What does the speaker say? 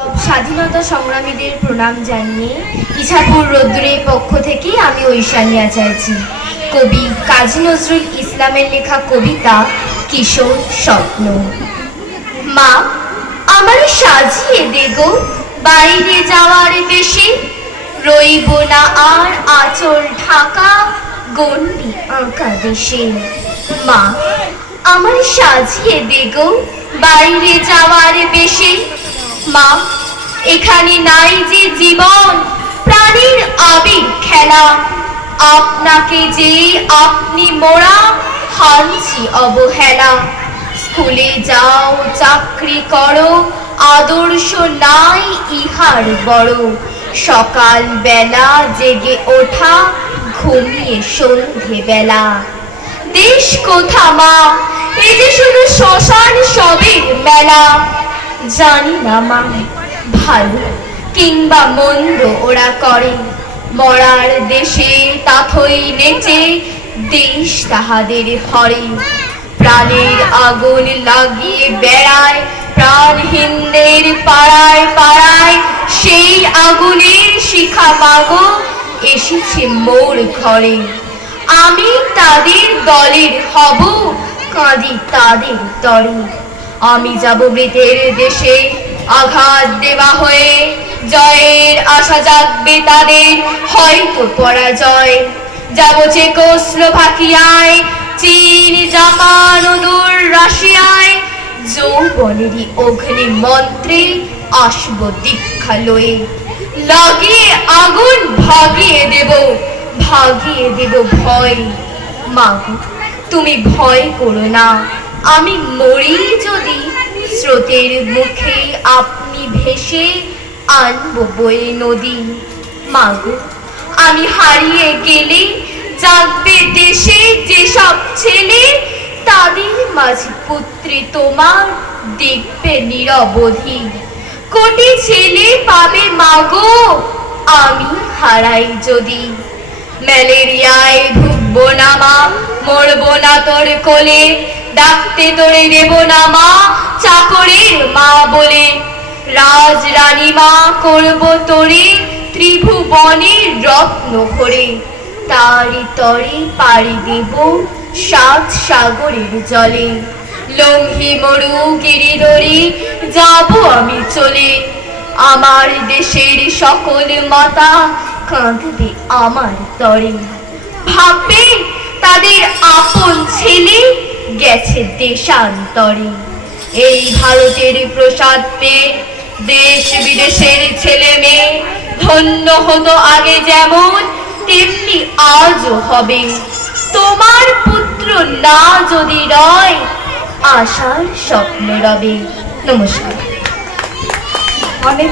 স্বাধীনতা সংগ্রামীদের প্রণাম জানিয়ে ইছাপুর রোদ্দুরের পক্ষ থেকে আমি ঐশানিয়া চাইছি। কবি কাজী নজরুল ইসলামের লেখা কবিতা কিশোর স্বপ্ন। মা আমার সাজিয়ে দেগো বাইরে যাওয়ার বেশে, রইব না আর আঁচল ঢাকা গণ্ডি আঁকা দেশে। মা আমার সাজিয়ে দেগো বাইরে যাওয়ার বেশে, মা এখানে নাই যে জীবন প্রাণীর আবেগ খেলা, আপনাকে যে আপনি মোরা হানছি অবহেলা। স্কুলে যাও চাকরি করো আদর্শ নাই ইহার বড়, সকাল বেলা জেগে ওঠা ঘুমিয়ে সন্ধে বেলা। দেশ কোথা মা এই যে শুধু শ্মশান সবের মেলা, জানি না মা ভালো কিংবা মন্দ ওরা করে, মরার দেশে তাথই নেচে দেশ তাহাদের হরে। প্রাণের আগুন লাগিয়ে বেড়ায় প্রাণহীনদের পাড়ায় পাড়ায়, সেই আগুনের শিখা মাগো এসেছে মোর ঘরে। আমি তাদের দলের হব কাঁদি তাদের তরে, আমি যাব মৃতের দেশে আঘাত দেওয়া হয়ে, জয়ের আশা জাগবে তাদের হয়তো পরাজয়। যাব চেকোস্লোভাকিয়ায় চীন জাপান ও দূর রাশিয়ায়, যৌবনেরই অগ্নি মন্ত্রে আসব দীক্ষা লয়ে। লাগিয়ে আগুন ভাগিয়ে দেব ভয়। মাগো তুমি ভয় করো না, আমি মরি যদি স্রোতের মুখে আপনি ভেসে আনবো বয়ে নদী। মাগো আমি হারিয়ে গেলে জাগবে দেশে যেসব ছেলে, তাদের মাঝে পুত্রী তোমার দেখবে নিরবধি। কোটি ছেলে পাবে মাগো আমি হারাই যদি, ম্যালেরিয়ায় ভুগবো না মা মরবো না তোর কোলে, ডাকতে তোরে দেব না মা চাকরের মা বলে। রাজ রানী মা করবো তোরে ত্রিভুবনের রত্ন ভরে, তারি তরে পাড়ি দেব 7 সাগরের জলে। লঙ্ঘি মরু গিরিধরে যাব আমি চলে, আমার দেশের সকল মাতা কাঁদবে আমার তরে। ভাববে তাদের আপন ছেলে গেছে দেশান্তরে। এই ভারতের প্রসাদ পেয়ে দেশ বিদেশের ছেলে মেয়ে ধন্য হতো আগে যেমন তেমনি আজও হবে। তোমার পুত্র না যদি রয় আশার স্বপ্ন রবে। নমস্কার।